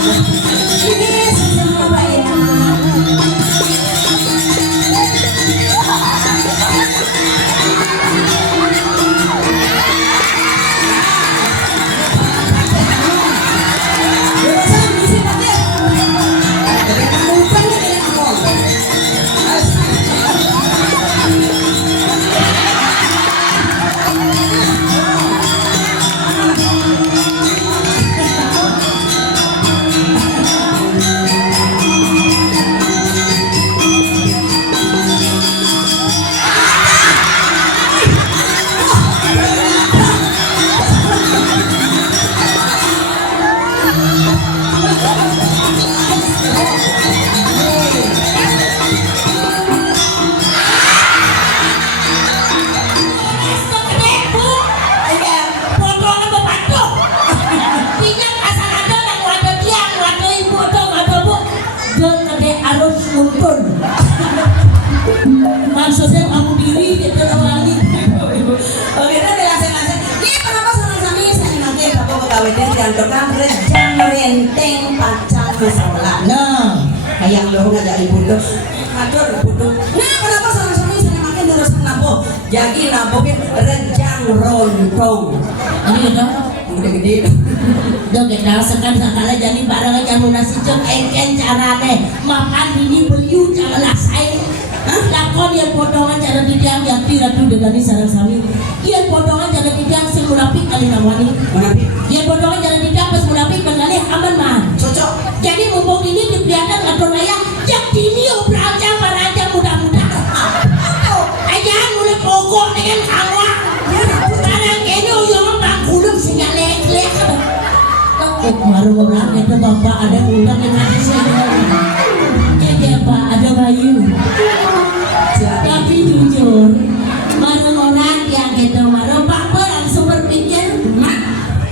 Ini semua bayar. Maksudnya kamu diri gitu lagi. Oke, kita jelasin. Ini kenapa sama-sama saya nanti bapak pegawai dan jantokan rejang renteng pacang masalah. Nah, Kayak lo ngajak ibu tuh, ngatur ibu tuh. Nah, kenapa sama-sama saya makin urusan nabok? Jadi nabokin rejang rontong. ini udah Gede-gede. udah kita sekan sakala jadi barang aja nasi cek engken carane makan ini beliu cara saya. Lakon yang potongan cara didiang yang tidak tuh dengan sarang sami. Yang potongan cara didiang sing munafik kali namanya. Munafik. Yang potongan cara didiang pas munafik bengali aman mah. Cocok. Jadi mumpung ini diperlihatkan atau raya yang dini obrol jam paraja muda-muda. Aja mulai pokok dengan kawa. Sekarang ini uyang bangkulum singa lek-lek. Baru orang itu bapak ada undang yang ada sini. Iya pak ada bayu. Tapi jujur, baru orang yang gitu baru bapak langsung berpikir,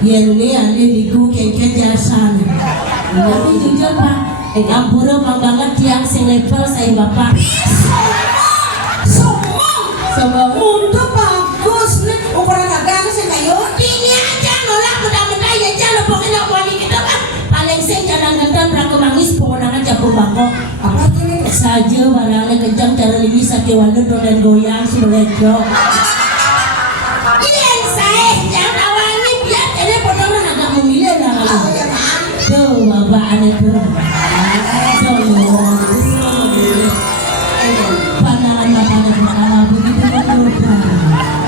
yang ini diku kengke jasan. Tapi jujur pak, ampura banget tiang sing level saya bapak. Semua untuk bagus nih ukuran agak sih kayu. Ini aja nolak mudah-mudah ya jangan pokoknya wanita kita kan paling sing kadang-kadang ragu mangis pengunangan capur bako. Apa ini? Saja barangnya kencang cara ini sakit walut dan goyang sebagai jok. Iya saya jangan awalnya biar ini potongan agak memilih lah kalau. Tuh bapak ada tuh. Pandangan makanan makanan begitu betul.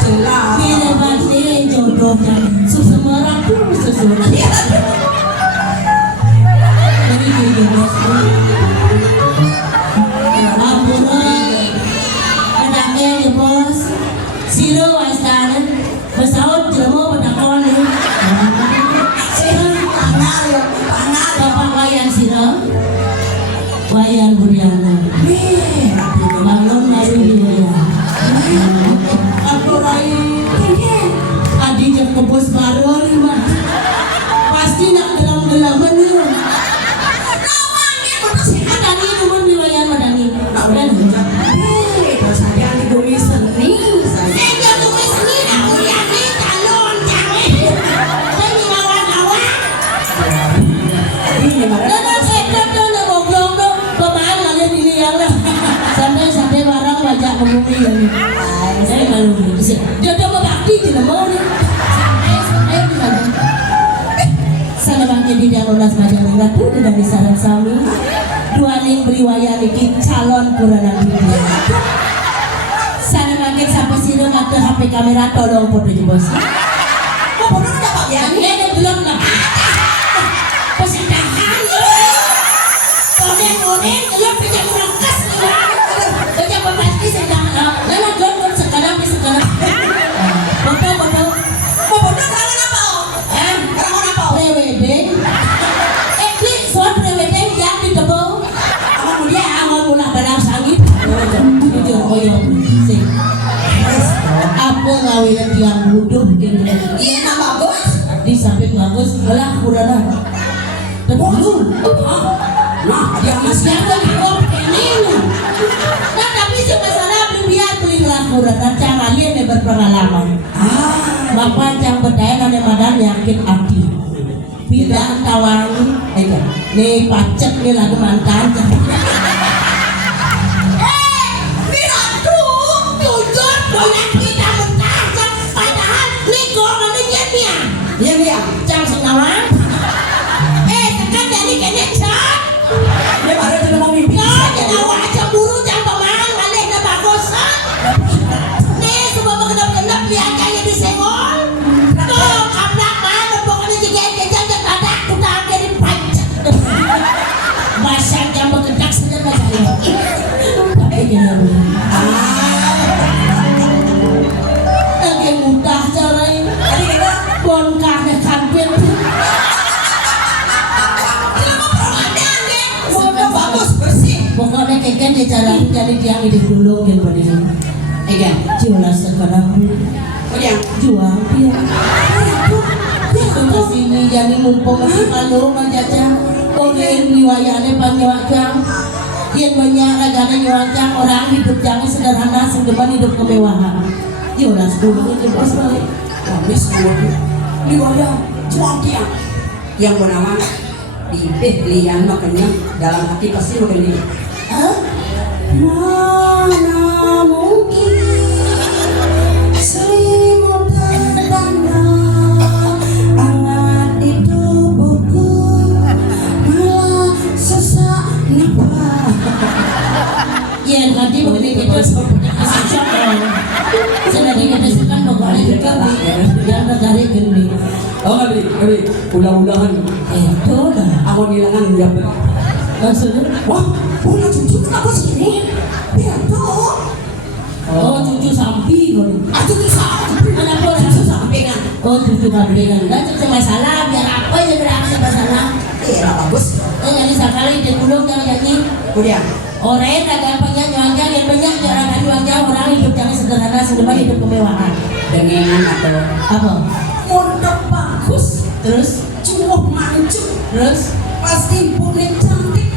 Jelas. Bila pasti jodohnya sesemerang tuh sesuatu. Jadi jodoh. Siro wastanan pesawat jelema pedakon ini. Bapak wayan siro. Wayan Budiana. Malon lalu dia. Aku rai. Adi jam kebos baru lima. Pasti nak gelam-gelaman ni. Madani teman di wayan madani. Dan Saya di bumi seni. Sampai barang wajah ke bumi ini. Saya malu nih. Dia udah mau bakti tidak mau nih. Sampai gimana? Sana bangkit di dalam ulas majalah ratu dari sarang sami. Dua ning beriwaya niki calon kuranan dunia. Sana bangkit sampai sini ngatur HP kamera tolong foto bos. Kok bodoh ada Pak ya? Ini ada belum lah. Pesitahan. Oden, lo pegang rangkas. Pegang pasti sedang. Lalu gon sekarang di sekarang. Foto. Kok bodoh karangan apa? Karangan apa? Prewedeng. Klik soal prewedeng yang di tebel. Kemudian awal mula barang sangit. Jujur koyo sing. Apa ngawin tiang buduh gitu. Iya nah bagus. Di samping bagus malah kurang. Betul. Nah, dia Masih ada kok ini. Nah, tapi masalah biar beli laporan dan cara lihat berpengalaman. Bapak yang berdaya dan madan yakin hati. Tidak tawang Eka. Nih pacet nih lagu mantan. Miratu, Jujur doyan kita mentah. Padahal nih kok ngene dia. iya iya. Jang senawang. Tekan dari kene cak. Dia baru sudah mau mimpi. Nah, jadi awak aja buru jang pemangan malih na bagusan. Nih semua begenap-genap lihat kaya disengol. Tuh, kaplak mana pokoknya jika dadak tutang jadi pacet. Masa jam begedak saja saya. Jangan. Lagi mudah caranya. Tadi kita Bongkar deh kampir. udah bagus bersih. Pokoknya keken dia caranya jadi dia hidup dulu gitu pada ini. Eka. Jualan sekarang Udah. jual dia. Itu ke sini jadi mumpung masih malu menjajah. Oleh riwayatnya panjang. Yang banyak ragana nyuancang orang hidup jangan sederhana sedepan hidup kemewahan. Jualan sepuluh itu bos balik. Habis dulu. Riwayat cuangkian yang bernama Lian makanya dalam hati pasti makan dia. Hah? Mana mungkin selimut tanda hangat di tubuhku malah sesak nafas. Iya, nanti begini kita susah kalau senadi kita sukan pokoknya juga yang negara gini. Oh nggak beli ulang-ulangan. Itu dah. Aku bilangan dia beli. Maksudnya? Wah, punya cucu kenapa sini? Biar tuh. Oh, cucu sampi kau. Cucu sampai. Kenapa orang Cucu sampai kan? Oh, cucu kampengan. Dan cucu masalah biar apa aja berapa masalah. Iya bagus. Jadi sekali di gulung jangan nyanyi. Kemudian. Orang agak banyak nyuanjang yang banyak jarang nyuanjang orang hidup jangan sederhana sedepan hidup kemewahan. Dengan atau Apa? mondok bagus. Terus? Cukup mancung. Terus? Pasti punya cantik.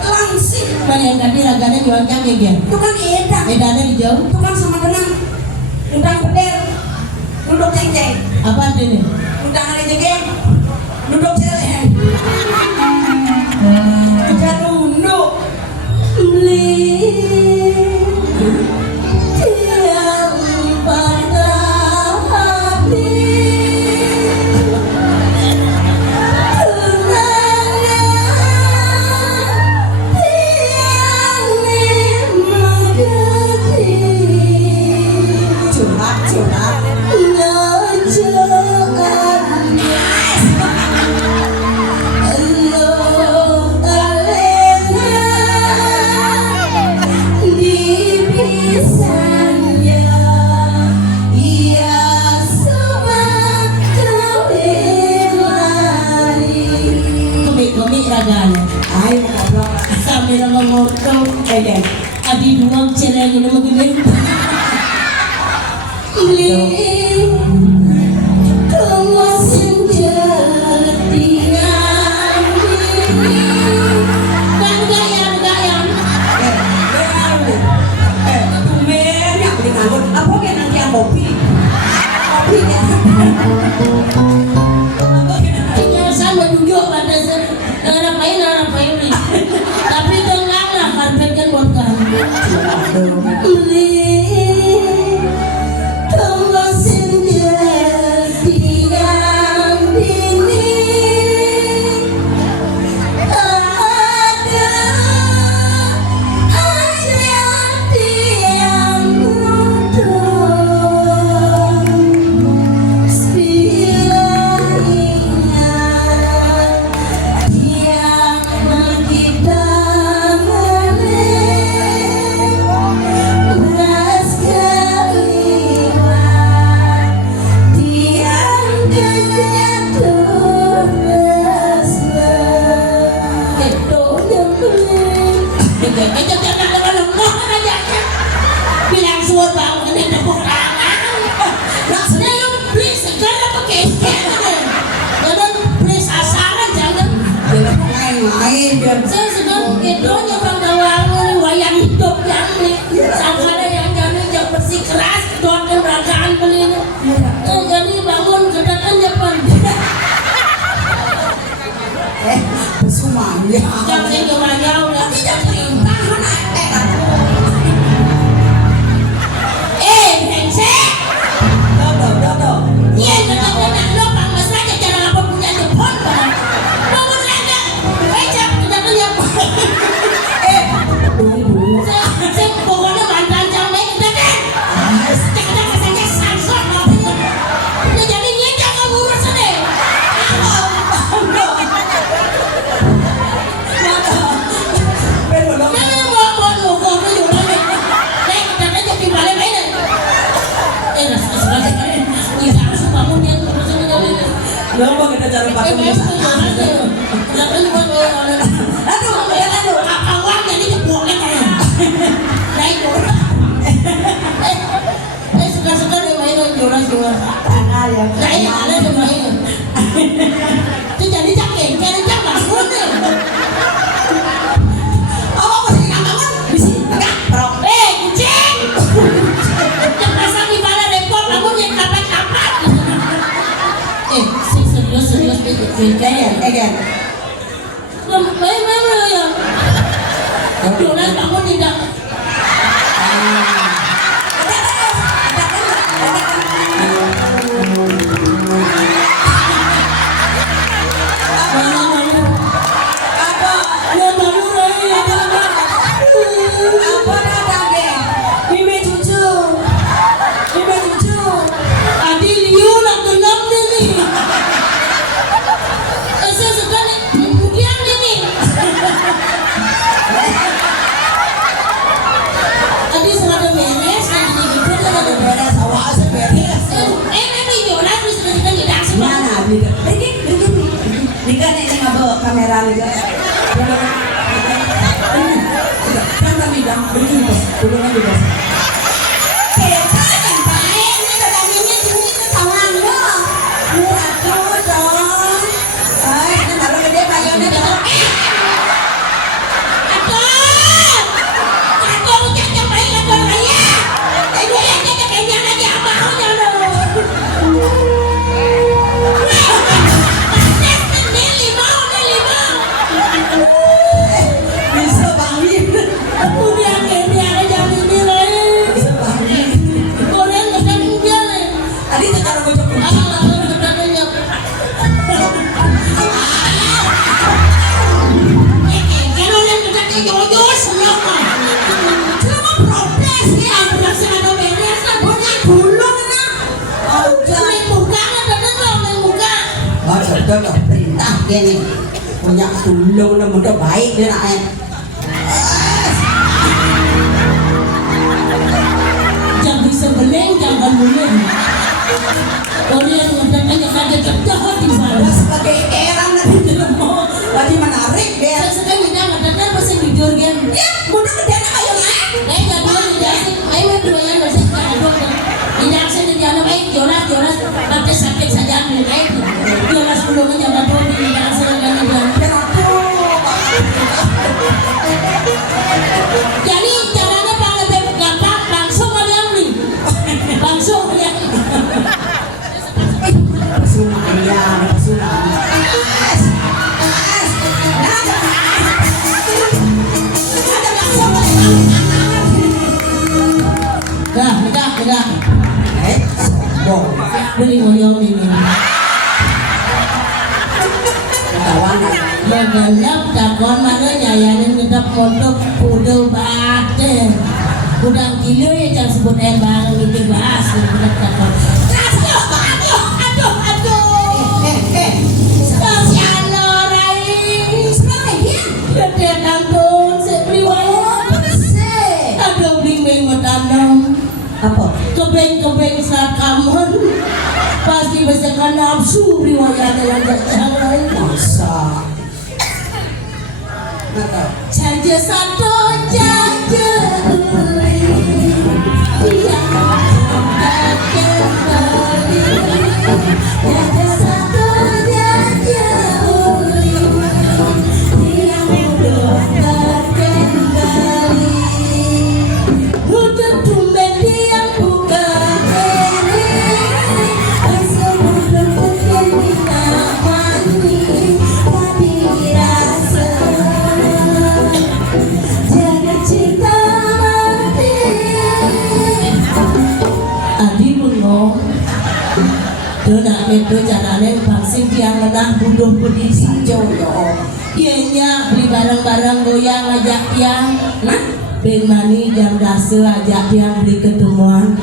Langsing. Mana yang tadi raganya nyuanjang ya dia? Itu kan edang. Edannya dijauh. Itu kan sama dengan udang peder. Duduk ceng-ceng. Apa ini? Udang ada jegeng. Duduk celeng. Aja nunduk. Tiang pada hati kenangan tiang mengerti Curhat. Ay, ngobrol. Kami na ngomorto. Ede. Abi duwag sila yun na mag-ibig. Apa kayak nanti yang kopi? Kopi ya. Sama juga pada ngapain nih. Tapi tenang lah karpet kan buat kamu. Bilang suara bau ini tepuk tangan. Nah, sebenarnya beli segala pakai jangan beli sasaran jangan. Jangan main-main biar Saya sedang kedonya bang dawang wayang hidup yang nih. Sampai yang jadi yang bersih keras dot yang ragaan beli. Jadi bangun kedatangan Jepang. ya. Jam sing yo rayau lah. Tapi jam perintah mana? Brengsek. Dodo. Iya, benar-benar lo Bang Mas aja cara ngapa punya telepon Bang. Bangun aja. Jangan yang Tunggu. saya pokoknya mantan jam baik udah kan. Jangan rasanya sansor ngopi. Udah jadi nyejak ke urusan deh. Jangan buat logo dulu lagi. Baik, kita jadi balik main. Rasa ini harus bangun dia urusan ini. Lomba kita cari pakai Aduh, awak jadi kebuangnya kayak. Naik orang. Suka-suka dia main jolas-jolas. ya. Naik ada dia main. Itu jadi cakeng, jadi cak bangun deh. Awak masih bangun? Bisi, enggak? Prok. Kucing. Yang pasang di mana repot, bangun yang kapan-kapan. Serius. Again. Main ya. Jolas bangun tidak. Kamera juga. Kan kami dah begini bos, turun aja bos. Kita yang baik, ini kedalamnya sini ke tangan lo. Aduh dong. Ini baru gede bayarnya dong. Aku cakap baik aku raya. Gue yang cakap kayaknya lagi apa Bisa bangun. aku dia jam ini lagi. Bisa bangun. Korea ngekan dia nih. Tadi itu cara bocok. Katanya. Kalau yang ngekan jojos kenapa? Cuma progres ya. Berasa ada beres kan. Punya gulung na. Oh, Main muka kan bener loh main muka. sudah perintah gini. Punya gulung na mudah baik dia nak. Jangan disebeleng, jangan mulai. Korea ngekan aja kaget kedah di mana. Sebagai erang nanti dalam mau lagi menarik dia. Sesuka kita ngekan pasti jujur kan. Ya, mudah kerja nak ayo naik. Enggak dua tidak sih. Ayo dua yang bersih kado. Tidak sih di dalam baik Jonas pakai sakit saja ambil baik. Jonas belum menjaga dua tidak sih dengan dia. Jadi caranya pakai beb gampang langsung ada yang nih. Langsung ya. Sungai ya, sungai. Dah. Sombong. Beli ngoyong ini. Kawan. Magalap takon mana nyayanin ngedap kodok kudu bate. Udang kilo ya jangan sebut barang itu bahas ngedap takon. Aduh. Spesial Rai. Dia tanggung sepriwaya. Aduh bing matanam. Apa? Kebeng saat kaman. Pasti bisa kan nafsu riwayat dengan jangan. Masa. Jaja satu jaja uli. Iya. Jaja satu jaja uli. Dia mudah terkendali. Udah tumben dia buka ini. Semua belum terkini namanya. Tapi rasa nah buduh pedih Sajo yo. Ianya beli barang-barang goyang ngajak tiang Nah, Ben Mani jam dase ajak tiang beli ketemuan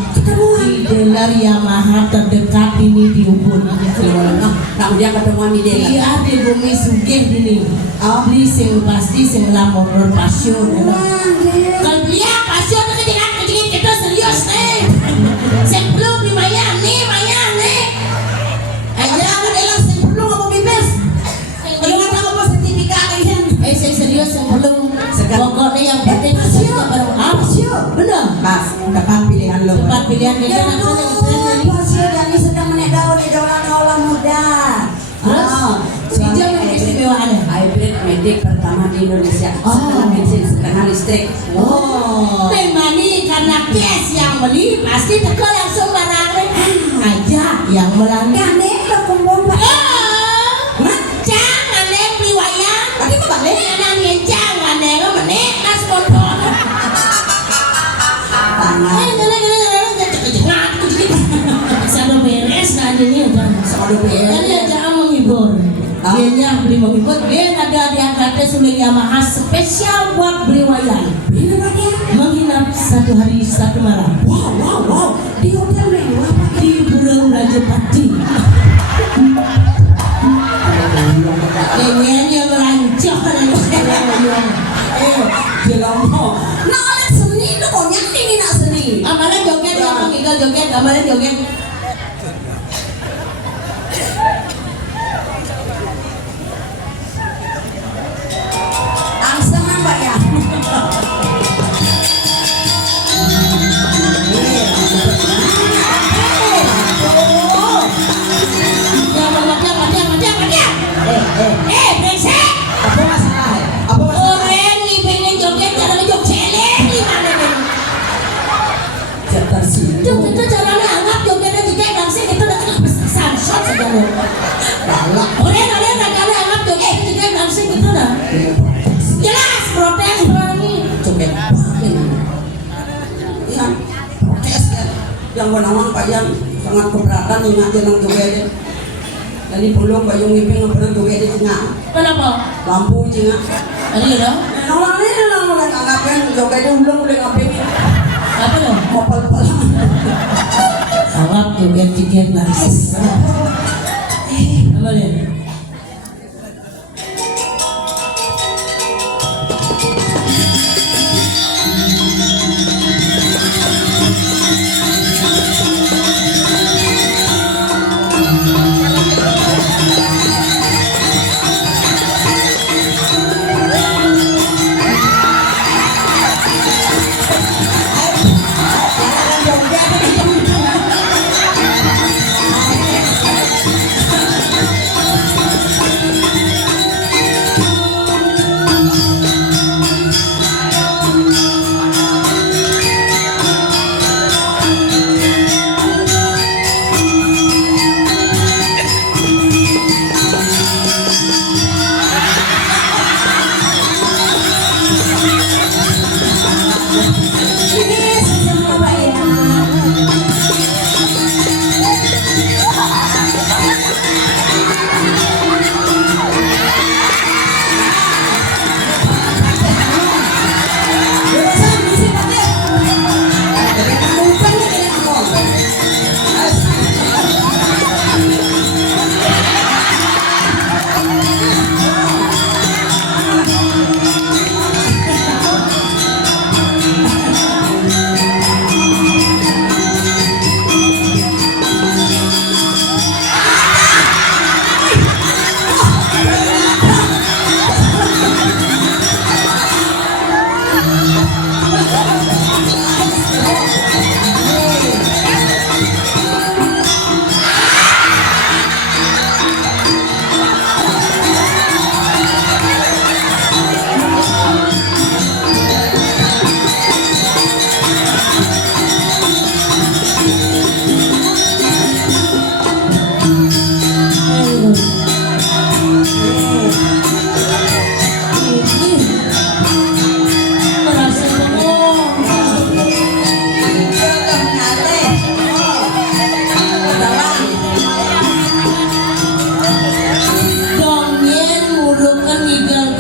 di dealer Yamaha terdekat ini di Ubud. nah dia ketemuan di dealer. Iya di bumi sugih ini. Beli sing pasti sing lah motor passion. Kalau beli passion kecil kita serius nih. Sing belum di Mayang nih. Aja aku dalam sing belum apa bibes. Belum ada apa sertifikat kan? Sing serius yang belum. Sekarang- Pokoknya yang penting passion baru passion. Benar. Pas tepat pilihan lo. Tempat pilihan Ya kita aduh, Pasio Dani sedang menedau di orang muda. Terus, hijau yang keistimewaannya. Hybrid medik pertama di Indonesia. Setengah bensin, setengah listrik. Memani karena cash yang beli pasti teko langsung barangnya aja yang melanggar. Gane lo kumpul Pak. Jangan nih beli wayang. Tadi mau balik. Jangan yang jangan nih lo menek nas motor. Tangan. Sama beres nanya nih kan. Selalu beres. Tadi aja menghibur. Dianya beli menghibur. Dia ada di angkatnya suling Yamaha spesial buat beli wayang. Menginap 1 hari 1 malam. Wow. Di hotel mewah Pak. Di Burung Raja Pati. Ini melancong. Jelombo. Nah, oleh seni itu kok nyanyi nih nak seni. Amalan joget ya, mengikat joget, amalan joget. Angsa apa ya? Brengsek. Apa masalah? Apa masalah? Orang nih pengen joget, cara ngejok celeng di mana nih? Cetar sih. Joget itu caranya anggap jogetnya juga langsung itu udah kepesan shot saja lo. Galak. Orang caranya anggap jogetnya juga langsung itu dah. Jelas protes orang ini. Joget. Ya, protes kan. Yang menawan Pak yang sangat keberatan ingat jenang joget. Jadi belum bayung ngiping pernah joget di tengah. Kenapa? Lampu cingak. Tadi lo? Orang ini orang mulai ngangapin jogetnya belum mulai ngapin. Apa lo? Mopal-pal. Anggap joget langsung. Apa dia?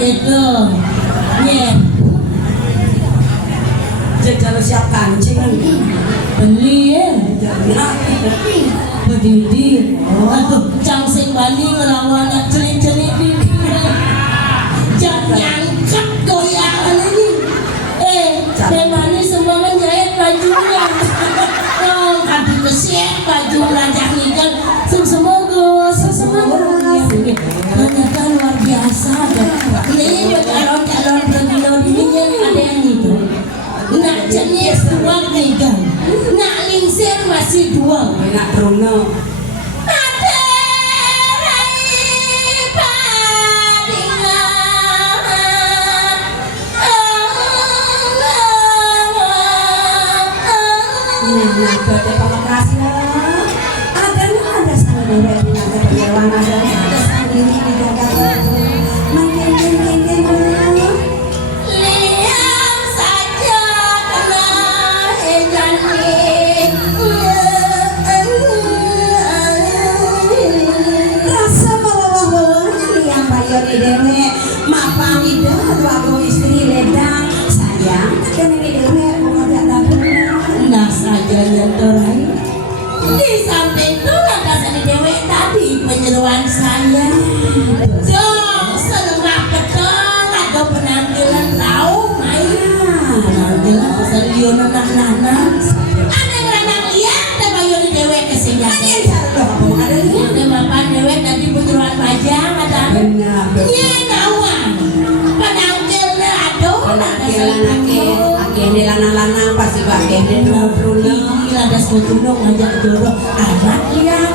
itu. Nih, Jajar siap kancing. beli ya. Nah, Berdiri. Aduh, cang sing bani ngelawan anak celik-celik di jangan nyangkat goyangan ini. Dan bani semangat jahit bajunya. Oh, kaki kesiap baju rancang ikan. Semoga. Ternyata luar biasa. Ini calon bergilor ini ada yang itu. Nak jenis dua ikan. Nak lingsir masih dua. enak Bruno. Nah, berarti pamekasan ada sama dewe punya keperluan ada sendiri di dalam makin Lihat saja kena rasa bawa-bawa yang bayar di dewe mapang ida dua istri ledang sayang kan ini dewe mau ada Nah saja nyenturai di samping tulang kasar di dewe tadi penyeruan saya. Dong selengkap betul ada penampilan tahu main penampilan pasal dia nanak-nanak ada ngeranang lihat dan bayo di dewe kesini ada bapak dewe tadi penyeruan pajang ada benar nyenawang penampilan aduh penampilan laki lanang pasti pakai Bruno ada sekutulung ngajak jodoh anak lihat